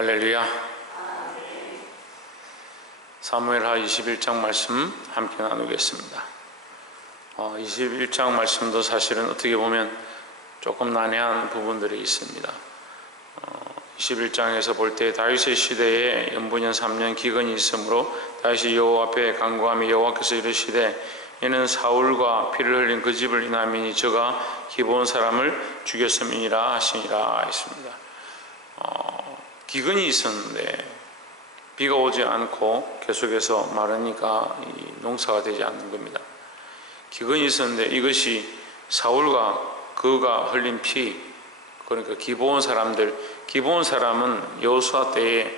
할렐루야. 사무엘하 21장 말씀 함께 나누겠습니다. 21장 말씀도 사실은 어떻게 보면 조금 난해한 부분들이 있습니다. 21장에서 볼 때 다윗의 시대에 연분년 3년 기근이 있으므로 다윗이 여호와 앞에 간구하며 여호와께서 이르시되 이는 사울과 피를 흘린 그 집을 인함이니 저가 기브온 사람을 죽였음이니라 하시니라 했습니다. 기근이 있었는데 비가 오지 않고 계속해서 마르니까 농사가 되지 않는 겁니다. 기근이 있었는데 이것이 사울과 그가 흘린 피, 그러니까 기브온 사람들, 기브온 사람은 여호수아 때에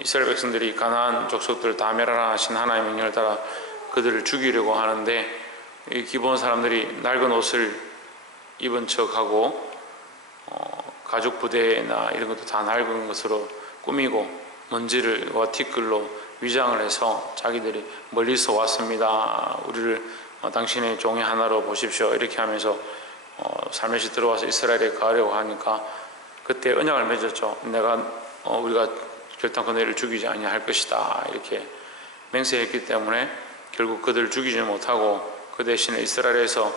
이스라엘 백성들이 가나안 족속들을 다 멸하라 하신 하나님의 명령을 따라 그들을 죽이려고 하는데 이 기브온 사람들이 낡은 옷을 입은 척하고 가죽 부대나 이런 것도 다 낡은 것으로 꾸미고 먼지와 티끌로 위장을 해서 자기들이 멀리서 왔습니다. 우리를 당신의 종의 하나로 보십시오. 이렇게 하면서 살며시 들어와서 이스라엘에 가려고 하니까 그때 언약을 맺었죠. 우리가 결단코 너희를 죽이지 아니할 것이다. 이렇게 맹세했기 때문에 결국 그들을 죽이지 못하고 그 대신에 이스라엘에서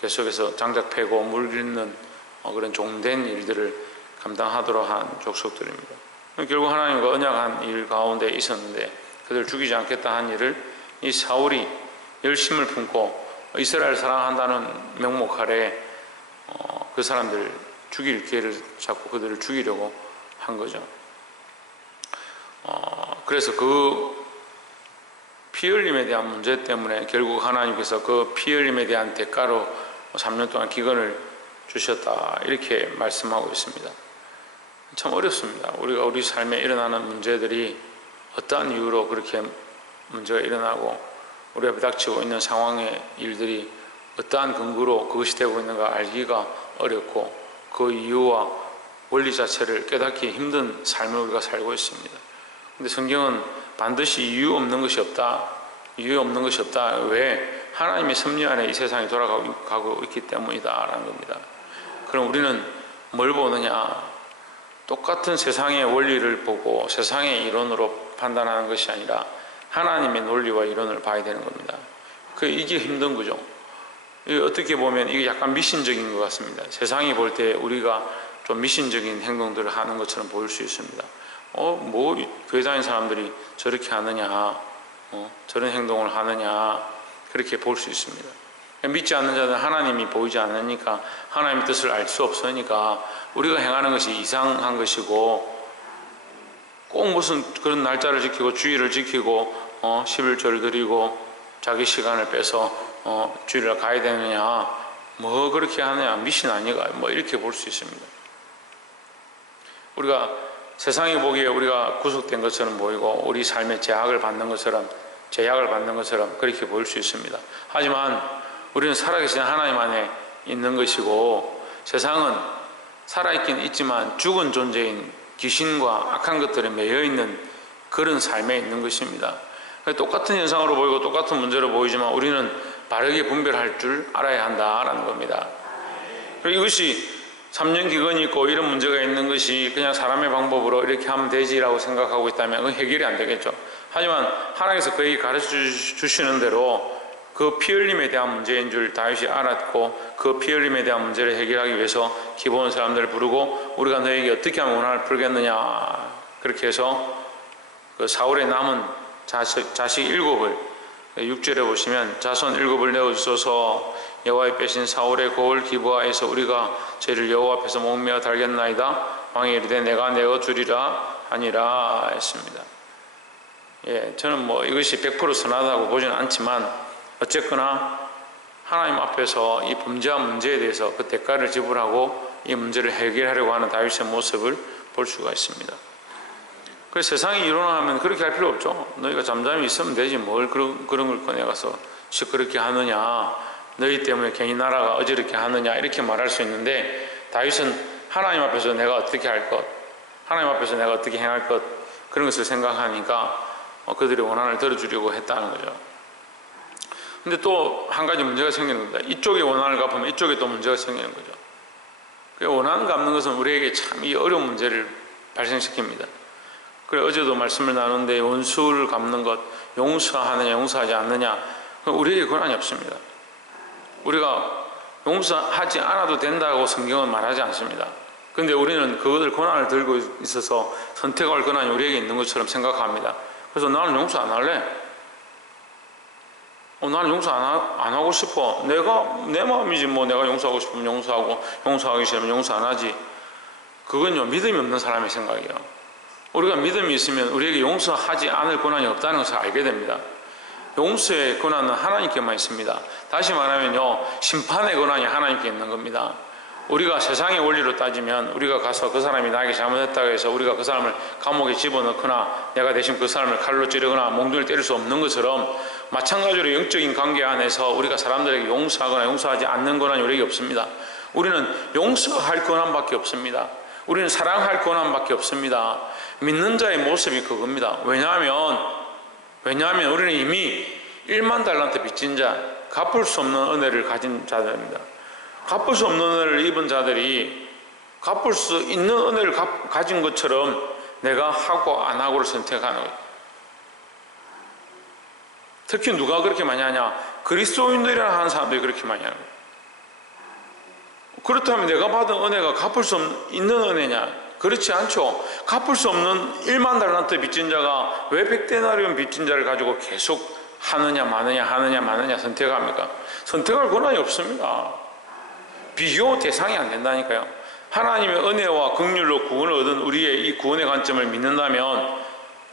계속해서 장작 패고 물 깃는 그런 종된 일들을 감당하도록 한 족속들입니다. 결국 하나님과 언약한 일 가운데 있었는데 그들을 죽이지 않겠다 한 일을 이 사울이 열심을 품고 이스라엘 사랑한다는 명목 아래 그 사람들을 죽일 기회를 잡고 그들을 죽이려고 한 거죠. 그래서 그 피 흘림에 대한 문제 때문에 결국 하나님께서 그 피 흘림에 대한 대가로 3년 동안 기근을 주셨다, 이렇게 말씀하고 있습니다. 참 어렵습니다. 우리가 우리 삶에 일어나는 문제들이 어떠한 이유로 그렇게 문제가 일어나고 우리 앞에 닥치고 있는 상황의 일들이 어떠한 근거로 그것이 되고 있는가 알기가 어렵고 그 이유와 원리 자체를 깨닫기 힘든 삶을 우리가 살고 있습니다. 근데 성경은 반드시 이유 없는 것이 없다. 이유 없는 것이 없다. 왜? 하나님의 섭리 안에 이 세상이 돌아가고 있기 때문이다 라는 겁니다. 그럼 우리는 뭘 보느냐? 똑같은 세상의 원리를 보고 세상의 이론으로 판단하는 것이 아니라 하나님의 논리와 이론을 봐야 되는 겁니다. 이게 힘든 거죠. 어떻게 보면 이게 약간 미신적인 것 같습니다. 세상이 볼 때 우리가 좀 미신적인 행동들을 하는 것처럼 보일 수 있습니다. 교회 다니는 사람들이 저렇게 하느냐, 저런 행동을 하느냐, 그렇게 볼 수 있습니다. 믿지 않는 자들은 하나님이 보이지 않으니까 하나님의 뜻을 알 수 없으니까 우리가 행하는 것이 이상한 것이고 꼭 무슨 그런 날짜를 지키고 주일을 지키고 11조를 드리고 자기 시간을 빼서 주일을 가야 되느냐, 뭐 그렇게 하느냐, 미신 아니가, 뭐 이렇게 볼 수 있습니다. 우리가 세상이 보기에 우리가 구속된 것처럼 보이고 우리 삶에 제약을 받는 것처럼 그렇게 보일 수 있습니다. 하지만 우리는 살아계신 하나님 안에 있는 것이고 세상은 살아있긴 있지만 죽은 존재인 귀신과 악한 것들에 매여있는 그런 삶에 있는 것입니다. 똑같은 현상으로 보이고 똑같은 문제로 보이지만 우리는 바르게 분별할 줄 알아야 한다라는 겁니다. 그리고 이것이 3년 기근이 있고 이런 문제가 있는 것이 그냥 사람의 방법으로 이렇게 하면 되지라고 생각하고 있다면 그건 해결이 안 되겠죠. 하지만 하나님께서 그에게 가르쳐 주시는 대로 그 피 흘림에 대한 문제인 줄 다윗이 알았고 그 피 흘림에 대한 문제를 해결하기 위해서 기브온 사람들을 부르고 우리가 너에게 어떻게 하면 원한을 풀겠느냐, 그렇게 해서 그 사울의 남은 자식 7을 6절에 보시면 자손 7을 내어주소서 여호와의 빼신 사울의 고을 기브아에서 우리가 죄를 여호와 앞에서 목매어 달겠나이다. 왕이 이르되 내가 내어주리라 하니라 했습니다. 저는 이것이 100% 선하다고 보지는 않지만 어쨌거나 하나님 앞에서 이 범죄한 문제에 대해서 그 대가를 지불하고 이 문제를 해결하려고 하는 다윗의 모습을 볼 수가 있습니다. 그래서 세상이 이론하면 그렇게 할 필요 없죠. 너희가 잠잠히 있으면 되지 뭘 그런 걸 꺼내가서 시끄럽게 하느냐, 너희 때문에 괜히 나라가 어지럽게 하느냐, 이렇게 말할 수 있는데 다윗은 하나님 앞에서 내가 어떻게 할 것, 하나님 앞에서 내가 어떻게 행할 것, 그런 것을 생각하니까 그들의 원한을 들어주려고 했다는 거죠. 근데 또 한 가지 문제가 생기는 겁니다. 이쪽에 원한을 갚으면 이쪽에 또 문제가 생기는 거죠. 원한 갚는 것은 우리에게 참 이 어려운 문제를 발생시킵니다. 그래 어제도 말씀을 나눴는데 원수를 갚는 것, 용서하느냐 용서하지 않느냐, 우리에게 권한이 없습니다. 우리가 용서하지 않아도 된다고 성경은 말하지 않습니다. 그런데 우리는 그것을 권한을 들고 있어서 선택할 권한이 우리에게 있는 것처럼 생각합니다. 그래서 나는 용서 안 할래. 나는 용서 안 하고 싶어. 내 마음이지 뭐. 내가 용서하고 싶으면 용서하고 용서하기 싫으면 용서 안 하지. 그건요 믿음이 없는 사람의 생각이에요. 우리가 믿음이 있으면 우리에게 용서하지 않을 권한이 없다는 것을 알게 됩니다. 용서의 권한은 하나님께만 있습니다. 다시 말하면요 심판의 권한이 하나님께 있는 겁니다. 우리가 세상의 원리로 따지면 우리가 가서 그 사람이 나에게 잘못했다고 해서 우리가 그 사람을 감옥에 집어넣거나 내가 대신 그 사람을 칼로 찌르거나 몽둥이를 때릴 수 없는 것처럼, 마찬가지로 영적인 관계 안에서 우리가 사람들에게 용서하거나 용서하지 않는 권한이 우리에게 없습니다. 우리는 용서할 권한밖에 없습니다. 우리는 사랑할 권한밖에 없습니다. 믿는 자의 모습이 그겁니다. 왜냐하면 우리는 이미 1만 달란트 빚진 자, 갚을 수 없는 은혜를 가진 자들입니다. 갚을 수 없는 은혜를 입은 자들이 갚을 수 있는 은혜를 가진 것처럼 내가 하고 안 하고를 선택하는 거예요. 특히 누가 그렇게 많이 하냐? 그리스도인들이라 하는 사람들이 그렇게 많이 하는 거예요. 그렇다면 내가 받은 은혜가 갚을 수 있는 은혜냐? 그렇지 않죠. 갚을 수 없는 1만 달란트 빚진 자가 왜 100데나리온 빚진 자를 가지고 계속 하느냐 마느냐 선택합니까? 선택할 권한이 없습니다. 비교 대상이 안 된다니까요. 하나님의 은혜와 긍휼로 구원을 얻은 우리의 이 구원의 관점을 믿는다면,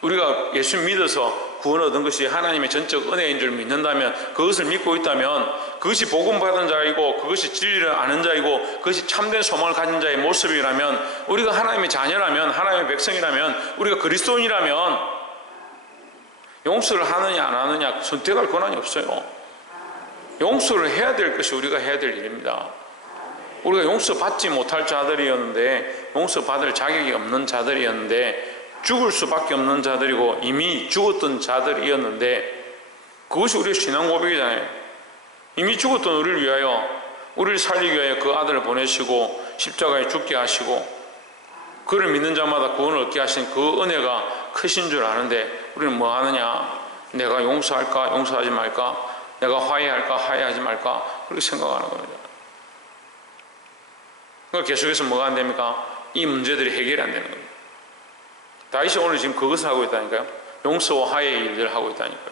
우리가 예수 믿어서 구원을 얻은 것이 하나님의 전적 은혜인 줄 믿는다면, 그것을 믿고 있다면, 그것이 복음받은 자이고 그것이 진리를 아는 자이고 그것이 참된 소망을 가진 자의 모습이라면, 우리가 하나님의 자녀라면, 하나님의 백성이라면, 우리가 그리스도인이라면 용서를 하느냐 안 하느냐 선택할 권한이 없어요. 용서를 해야 될 것이 우리가 해야 될 일입니다. 우리가 용서받지 못할 자들이었는데, 용서받을 자격이 없는 자들이었는데, 죽을 수밖에 없는 자들이고 이미 죽었던 자들이었는데, 그것이 우리의 신앙 고백이잖아요. 이미 죽었던 우리를 위하여, 우리를 살리기 위하여 그 아들을 보내시고 십자가에 죽게 하시고 그를 믿는 자마다 구원을 얻게 하신 그 은혜가 크신 줄 아는데, 우리는 뭐 하느냐? 내가 용서할까 용서하지 말까? 내가 화해할까 화해하지 말까? 그렇게 생각하는 겁니다. 그러니까 계속해서 뭐가 안 됩니까? 이 문제들이 해결이 안 되는 겁니다. 다윗이 오늘 지금 그것을 하고 있다니까요. 용서와 화해의 일들을 하고 있다니까요.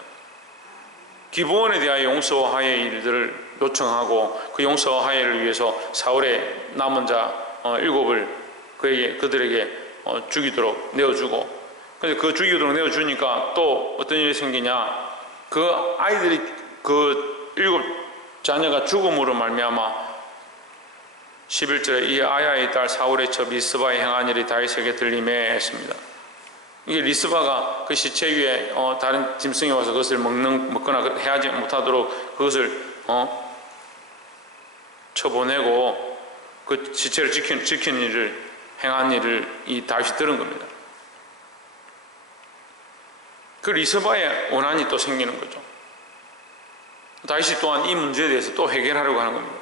기브온에 대하여 용서와 화해의 일들을 요청하고, 그 용서와 화해를 위해서 사울의 남은 자 7을 그들에게 죽이도록 내어주고, 그래서 그 죽이도록 내어주니까 또 어떤 일이 생기냐? 그 아이들이, 그 7 자녀가 죽음으로 말미암아 11절에 이 아야의 딸 사울의 첩 리스바의 행한 일이 다윗에게 들림에 했습니다. 이게 리스바가 그 시체 위에 다른 짐승이 와서 그것을 먹거나 해하지 못하도록 그것을 쳐보내고 그 시체를 지키는 일을 행한 일을 이 다윗이 들은 겁니다. 그 리스바의 원한이 또 생기는 거죠. 다윗이 또한 이 문제에 대해서 또 해결하려고 하는 겁니다.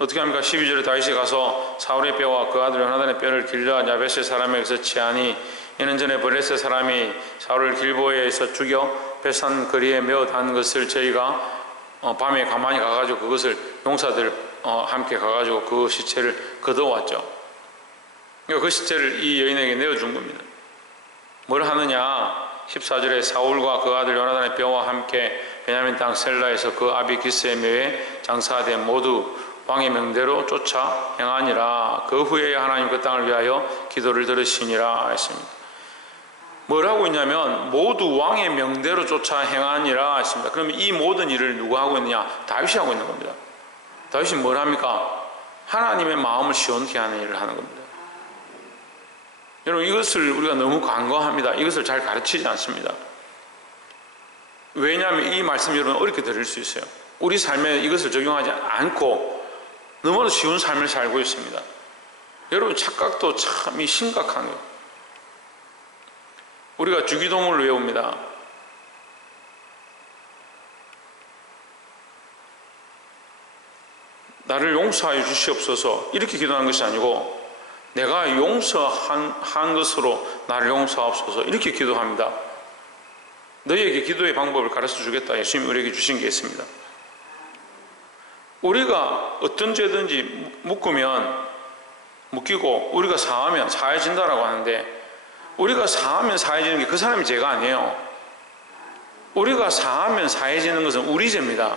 어떻게 합니까? 12절에 다윗이 가서 사울의 뼈와 그 아들 요나단의 뼈를 길르아 야베스 사람에게서 취하니, 이는 전에 블레셋 사람이 사울을 길보에서 죽여 베산 거리에 메어 단 것을 저희가 밤에 가만히 가가지고 그것을 용사들 함께 가가지고 그 시체를 걷어왔죠. 그러니까 그 시체를 이 여인에게 내어준 겁니다. 뭘 하느냐? 14절에 사울과 그 아들 요나단의 뼈와 함께 베냐민 땅 셀라에서 그 아비 기스의 묘에 장사된 모두 왕의 명대로 쫓아 행하니라. 그 후에 하나님 그 땅을 위하여 기도를 들으시니라 했습니다. 뭘 하고 있냐면 모두 왕의 명대로 쫓아 행하니라 했습니다. 그러면 이 모든 일을 누가 하고 있느냐? 다윗이 하고 있는 겁니다. 다윗이 뭘 합니까? 하나님의 마음을 시원케 하는 일을 하는 겁니다. 여러분, 이것을 우리가 너무 간과합니다. 이것을 잘 가르치지 않습니다. 왜냐하면 이 말씀 여러분 어렵게 들을 수 있어요. 우리 삶에 이것을 적용하지 않고 너무나 쉬운 삶을 살고 있습니다. 여러분, 착각도 참 심각한 거예요. 우리가 주기도문을 외웁니다. 나를 용서하여 주시옵소서, 이렇게 기도하는 것이 아니고 내가 용서한 것으로 나를 용서하옵소서 이렇게 기도합니다. 너희에게 기도의 방법을 가르쳐 주겠다. 예수님이 우리에게 주신 게 있습니다. 우리가 어떤 죄든지 묶이고 우리가 사하면 사해진다라고 하는데, 우리가 사하면 사해지는 게 그 사람이 죄가 아니에요. 우리가 사하면 사해지는 것은 우리 죄입니다.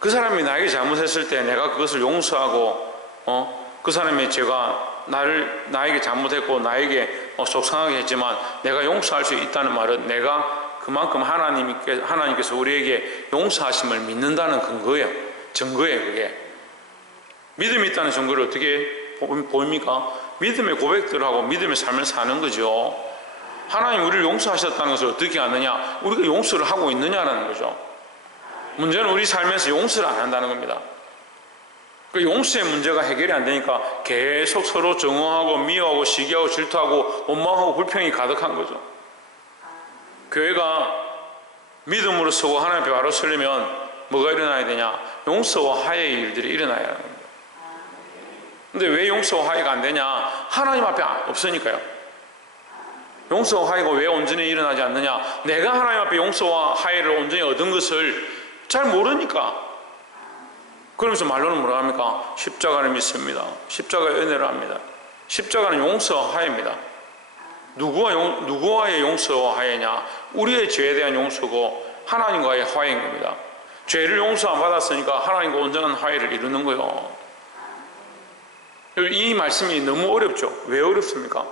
그 사람이 나에게 잘못했을 때 내가 그것을 용서하고 그 사람의 죄가 나에게 잘못했고 나에게 속상하게 했지만 내가 용서할 수 있다는 말은 내가 그만큼 하나님께서 우리에게 용서하심을 믿는다는 근거예요. 증거예요. 그게 믿음이 있다는 증거를 어떻게 보입니까? 믿음의 고백들을 하고 믿음의 삶을 사는 거죠. 하나님 우리를 용서하셨다는 것을 어떻게 아느냐? 우리가 용서를 하고 있느냐라는 거죠. 문제는 우리 삶에서 용서를 안 한다는 겁니다. 그 용서의 문제가 해결이 안 되니까 계속 서로 정오하고 미워하고 시기하고 질투하고 원망하고 불평이 가득한 거죠. 교회가 믿음으로 서고 하나님 앞에 바로 서려면 뭐가 일어나야 되냐? 용서와 화해의 일들이 일어나야 하는 겁니다. 근데 왜 용서와 화해가 안 되냐? 하나님 앞에 없으니까요. 용서와 화해가 왜 온전히 일어나지 않느냐? 내가 하나님 앞에 용서와 화해를 온전히 얻은 것을 잘 모르니까. 그러면서 말로는 뭐라 합니까? 십자가를 믿습니다. 십자가의 은혜를 합니다. 십자가는 용서와 화해입니다. 누구와의 용서와 화해냐? 우리의 죄에 대한 용서고 하나님과의 화해인 겁니다. 죄를 용서 안 받았으니까 하나님과 온전한 화해를 이루는 거예요. 이 말씀이 너무 어렵죠? 왜 어렵습니까?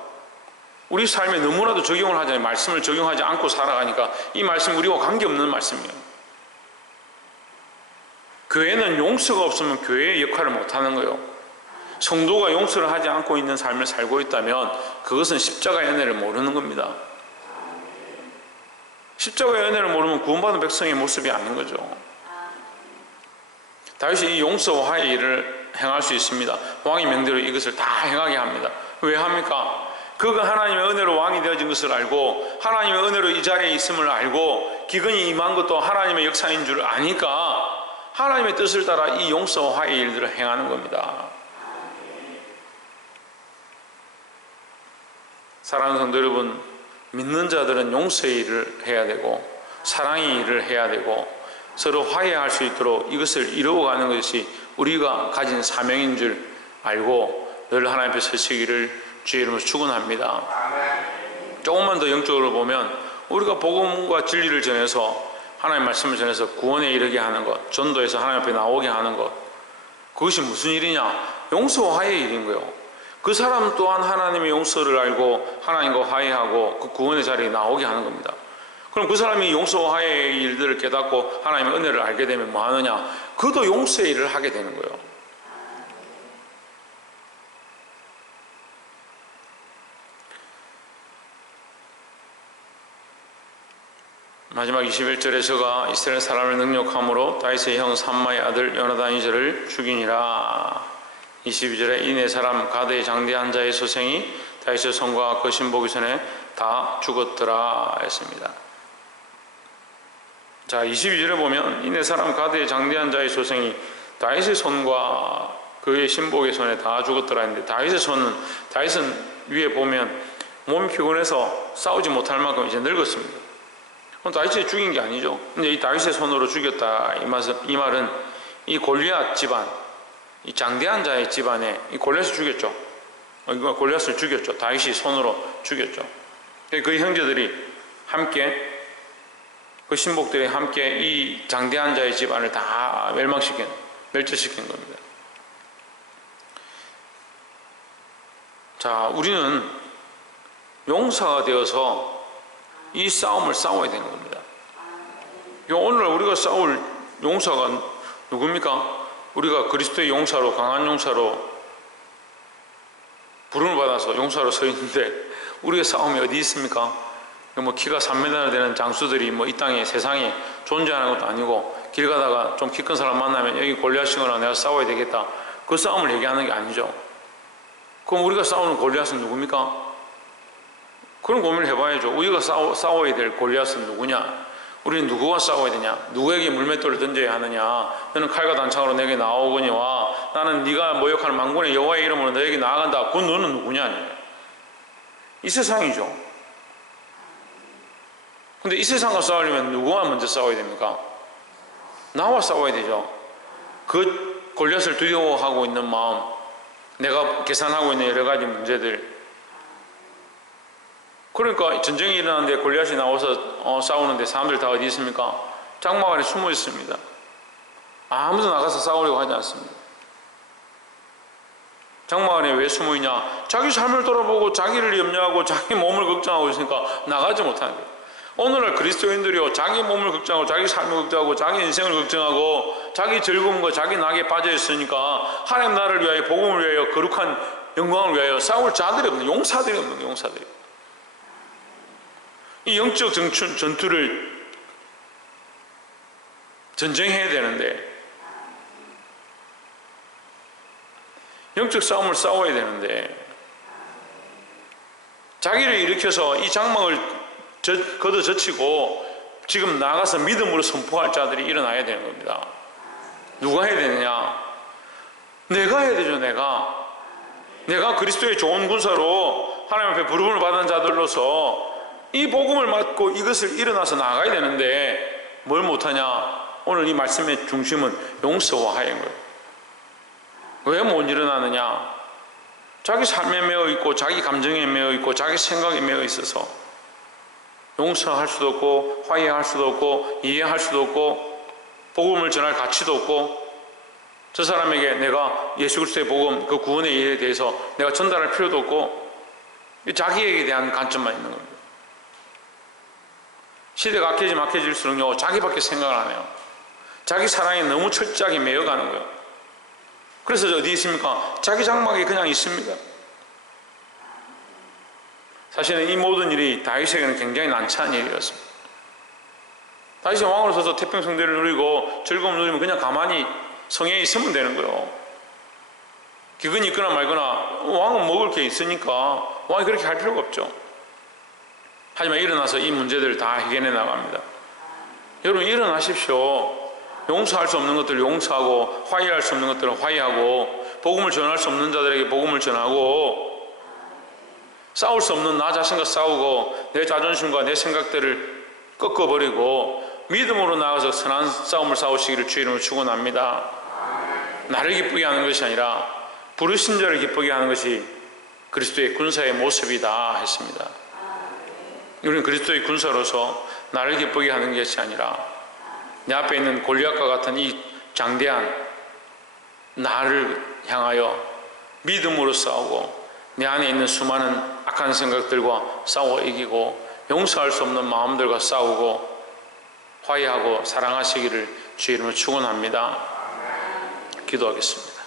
우리 삶에 너무나도 적용을 하잖아요. 말씀을 적용하지 않고 살아가니까 이 말씀 우리와 관계없는 말씀이에요. 교회는 용서가 없으면 교회의 역할을 못하는 거예요. 성도가 용서를 하지 않고 있는 삶을 살고 있다면 그것은 십자가의 은혜를 모르는 겁니다. 십자가의 은혜를 모르면 구원받은 백성의 모습이 아닌 거죠. 다윗이 이 용서와 화해의 일을 행할 수 있습니다. 왕의 명대로 이것을 다 행하게 합니다. 왜 합니까? 그가 하나님의 은혜로 왕이 되어진 것을 알고 하나님의 은혜로 이 자리에 있음을 알고 기근이 임한 것도 하나님의 역사인 줄 아니까 하나님의 뜻을 따라 이 용서와 화해의 일들을 행하는 겁니다. 사랑하는 성도 여러분, 믿는 자들은 용서의 일을 해야 되고 사랑의 일을 해야 되고 서로 화해할 수 있도록 이것을 이루어가는 것이 우리가 가진 사명인 줄 알고 늘 하나님 앞에 서시기를 주의 이름으로 축원합니다. 조금만 더 영적으로 보면 우리가 복음과 진리를 전해서 하나님의 말씀을 전해서 구원에 이르게 하는 것, 전도해서 하나님 앞에 나오게 하는 것, 그것이 무슨 일이냐? 용서와 화해의 일인 거예요. 그 사람 또한 하나님의 용서를 알고 하나님과 화해하고 그 구원의 자리에 나오게 하는 겁니다. 그럼 그 사람이 용서와 화해의 일들을 깨닫고 하나님의 은혜를 알게 되면 뭐 하느냐? 그도 용서의 일을 하게 되는 거예요. 마지막 21절에서가 이스라엘 사람을 능욕함으로 다윗의 형 삼마의 아들 요나단이 저를 죽이니라. 22절에 이 네 사람 가드의 장대한 자의 소생이 다윗의 손과 거신 보기 전에 다 죽었더라 했습니다. 자, 22절에 보면 이 네 사람 가드의 장대한 자의 소생이 다윗의 손과 그의 신복의 손에 다 죽었더라 했는데 다윗은 위에 보면 몸이 피곤해서 싸우지 못할 만큼 이제 늙었습니다. 그럼 다윗이 죽인 게 아니죠. 근데 이 다윗의 손으로 죽였다 이 말은 이 골리앗 집안, 이 장대한 자의 집안에 이 골리앗을 죽였죠. 골리앗을 죽였죠. 다윗이 손으로 죽였죠. 그 형제들이 함께 그 신복들이 함께 이 장대한 자의 집안을 다 멸절시킨 겁니다. 자, 우리는 용사가 되어서 이 싸움을 싸워야 되는 겁니다. 오늘 우리가 싸울 용사가 누굽니까? 우리가 그리스도의 용사로, 강한 용사로 부름을 받아서 용사로 서 있는데 우리의 싸움이 어디 있습니까? 뭐 키가 3m나 되는 장수들이 뭐 이 땅에 세상에 존재하는 것도 아니고 길 가다가 좀 키 큰 사람 만나면 여기 골리앗이거나 내가 싸워야 되겠다, 그 싸움을 얘기하는 게 아니죠. 그럼 우리가 싸우는 골리앗은 누굽니까? 그런 고민을 해봐야죠. 우리가 싸워야 될 골리앗은 누구냐? 우리는 누구와 싸워야 되냐? 누구에게 물맷돌을 던져야 하느냐? 너는 칼과 단창으로 내게 나오거니와 나는 네가 모욕하는 만군의 여호와의 이름으로 너에게 나아간다. 그건 너는 누구냐? 이 세상이죠. 근데 이 세상과 싸우려면 누구와 먼저 싸워야 됩니까? 나와 싸워야 되죠. 그 골리앗을 두려워하고 있는 마음, 내가 계산하고 있는 여러 가지 문제들. 그러니까 전쟁이 일어나는데 골리앗이 나와서 싸우는데 사람들 다 어디 있습니까? 장막 안에 숨어 있습니다. 아무도 나가서 싸우려고 하지 않습니다. 장막 안에 왜 숨어 있냐? 자기 삶을 돌아보고 자기를 염려하고 자기 몸을 걱정하고 있으니까 나가지 못하는 거예요. 오늘날 그리스도인들이요, 자기 몸을 걱정하고 자기 삶을 걱정하고 자기 인생을 걱정하고 자기 즐거움과 자기 낙에 빠져 있으니까 하나님 나라를 위하여, 복음을 위하여, 거룩한 영광을 위하여 싸울 자들이 없는, 용사들이 없는 거예요. 용사들이. 이 영적 전투를 전쟁해야 되는데, 영적 싸움을 싸워야 되는데, 자기를 일으켜서 이 장막을 걷어젖히고 지금 나가서 믿음으로 선포할 자들이 일어나야 되는 겁니다. 누가 해야 되느냐? 내가 해야 되죠. 내가 그리스도의 좋은 군사로 하나님 앞에 부름을 받은 자들로서 이 복음을 맡고 이것을 일어나서 나가야 되는데 뭘 못하냐? 오늘 이 말씀의 중심은 용서와 화해인 거예요. 왜 못 일어나느냐? 자기 삶에 매여 있고 자기 감정에 매여 있고 자기 생각에 매여 있어서 용서할 수도 없고 화해할 수도 없고 이해할 수도 없고 복음을 전할 가치도 없고 저 사람에게 내가 예수 그리스도의 복음, 그 구원의 일에 대해서 내가 전달할 필요도 없고 자기에게 대한 관점만 있는 겁니다. 시대가 악해질수록요, 자기밖에 생각을 안 해요. 자기 사랑에 너무 철저하게 매여가는 거예요. 그래서 어디 있습니까? 자기 장막에 그냥 있습니다. 사실은 이 모든 일이 다윗에게는 굉장히 난처한 일이었습니다. 다윗이 왕으로 서서 태평성대를 누리고 즐거움 누리면 그냥 가만히 성에 있으면 되는 거예요. 기근이 있거나 말거나 왕은 먹을 게 있으니까 왕이 그렇게 할 필요가 없죠. 하지만 일어나서 이 문제들을 다 해결해 나갑니다. 여러분 일어나십시오. 용서할 수 없는 것들을 용서하고 화해할 수 없는 것들을 화해하고 복음을 전할 수 없는 자들에게 복음을 전하고 싸울 수 없는 나 자신과 싸우고 내 자존심과 내 생각들을 꺾어버리고 믿음으로 나가서 선한 싸움을 싸우시기를 주의 이름으로 축원합니다. 나를 기쁘게 하는 것이 아니라 부르신 자를 기쁘게 하는 것이 그리스도의 군사의 모습이다 했습니다. 우리는 그리스도의 군사로서 나를 기쁘게 하는 것이 아니라 내 앞에 있는 골리앗과 같은 이 장대한 나를 향하여 믿음으로 싸우고 내 안에 있는 수많은 악한 생각들과 싸워 이기고 용서할 수 없는 마음들과 싸우고 화해하고 사랑하시기를 주의 이름으로 축원합니다. 기도하겠습니다.